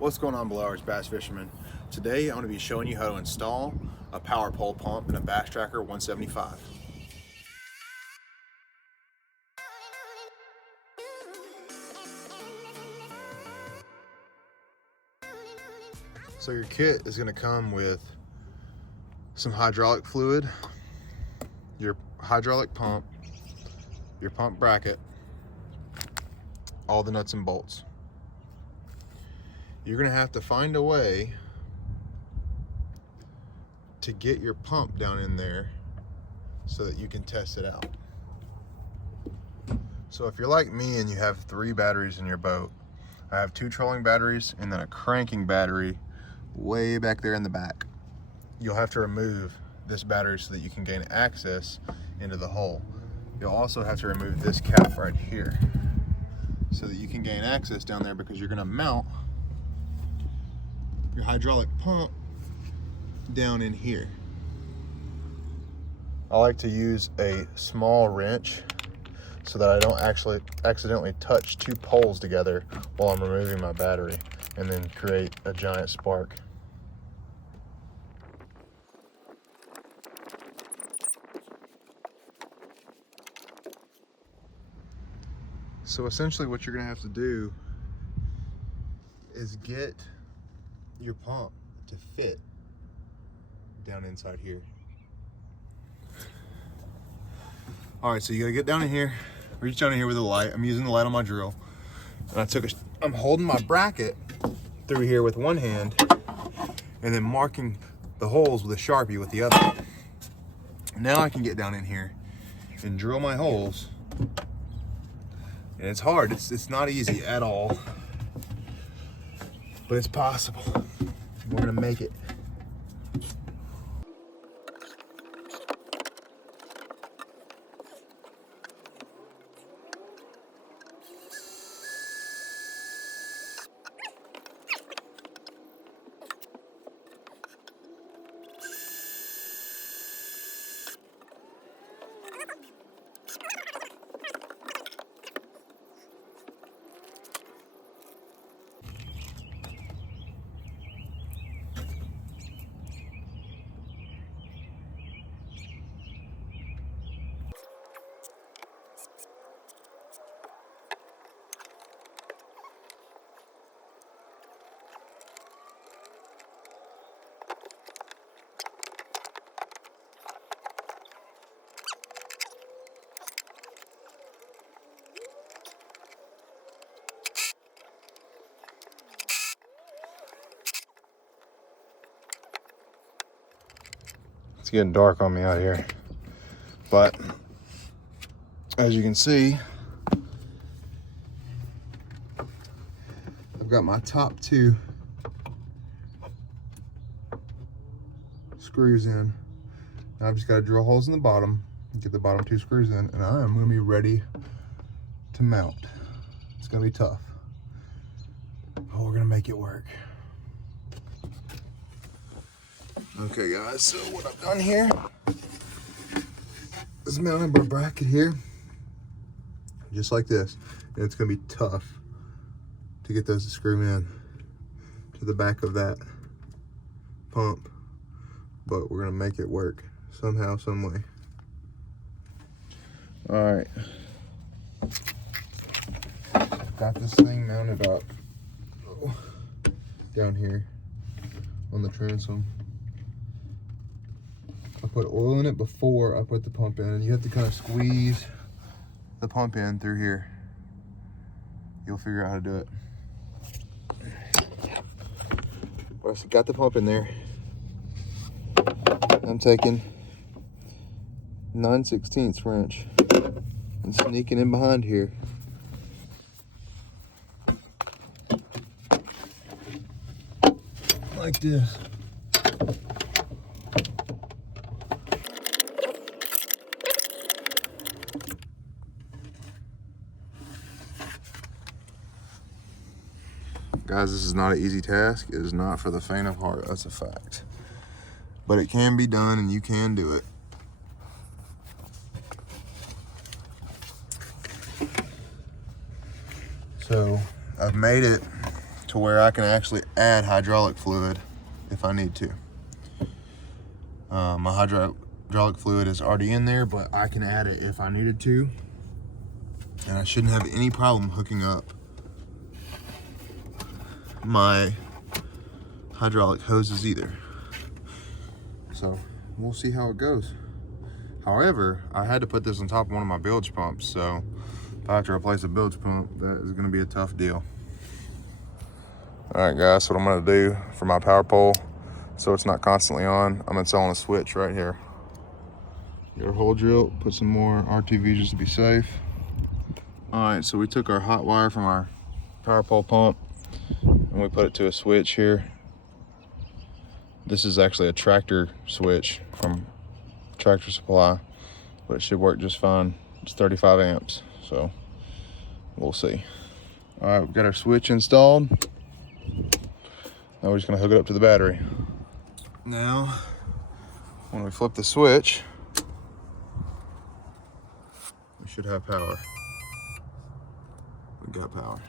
What's going on, below average bass fishermen? Today I'm going to be showing you how to install a power pole pump in a Bass Tracker 175. So your kit is going to come with some hydraulic fluid, your hydraulic pump, your pump bracket, all the nuts and bolts. You're going to have to find a way to get your pump down in there so that you can test it out. So if you're like me and you have 3 batteries in your boat, I have 2 trolling batteries and then a cranking battery way back there in the back. You'll have to remove this battery so that you can gain access into the hole. You'll also have to remove this cap right here so that you can gain access down there, because you're going to mount your hydraulic pump down in here. I like to use a small wrench so that I don't actually accidentally touch 2 poles together while I'm removing my battery and then create a giant spark. So essentially what you're gonna have to do is get your pump to fit down inside here. All right, so you gotta get down in here, reach down in here with a light. I'm using the light on my drill. And I'm holding my bracket through here with one hand and then marking the holes with a Sharpie with the other. Now I can get down in here and drill my holes. And it's hard, it's not easy at all, but it's possible. We're gonna make it. It's getting dark on me out here, but as you can see, I've got my top 2 screws in. Now I've just got to drill holes in the bottom, get the bottom 2 screws in, and I am going to be ready to mount. It's going to be tough, but we're going to make it work. Okay guys, so what I've done here is mounted my bracket here, just like this. And it's gonna be tough to get those to screw in to the back of that pump, but we're gonna make it work somehow, some way. All right, got this thing mounted up down here on the transom. I put oil in it before I put the pump in, and you have to kind of squeeze the pump in through here. You'll figure out how to do it. Well, I got the pump in there. I'm taking 9/16 wrench and sneaking in behind here. Like this. Guys, this is not an easy task. It is not for the faint of heart, that's a fact. But it can be done, and you can do it. So I've made it to where I can actually add hydraulic fluid if I need to. My hydraulic fluid is already in there, but I can add it if I needed to. And I shouldn't have any problem hooking up my hydraulic hoses either. So we'll see how it goes. However, I had to put this on top of one of my bilge pumps, so if I have to replace a bilge pump, that is going to be a tough deal. All right, guys, what I'm going to do for my power pole, so it's not constantly on, I'm installing a switch right here. Get our hole drill, put some more RTV just to be safe. All right, so we took our hot wire from our power pole pump and we put it to a switch here. This is actually a tractor switch from Tractor Supply, but it should work just fine. It's 35 amps, so we'll see. All right, we've got our switch installed. Now we're just gonna hook it up to the battery. Now, when we flip the switch, we should have power. We got power.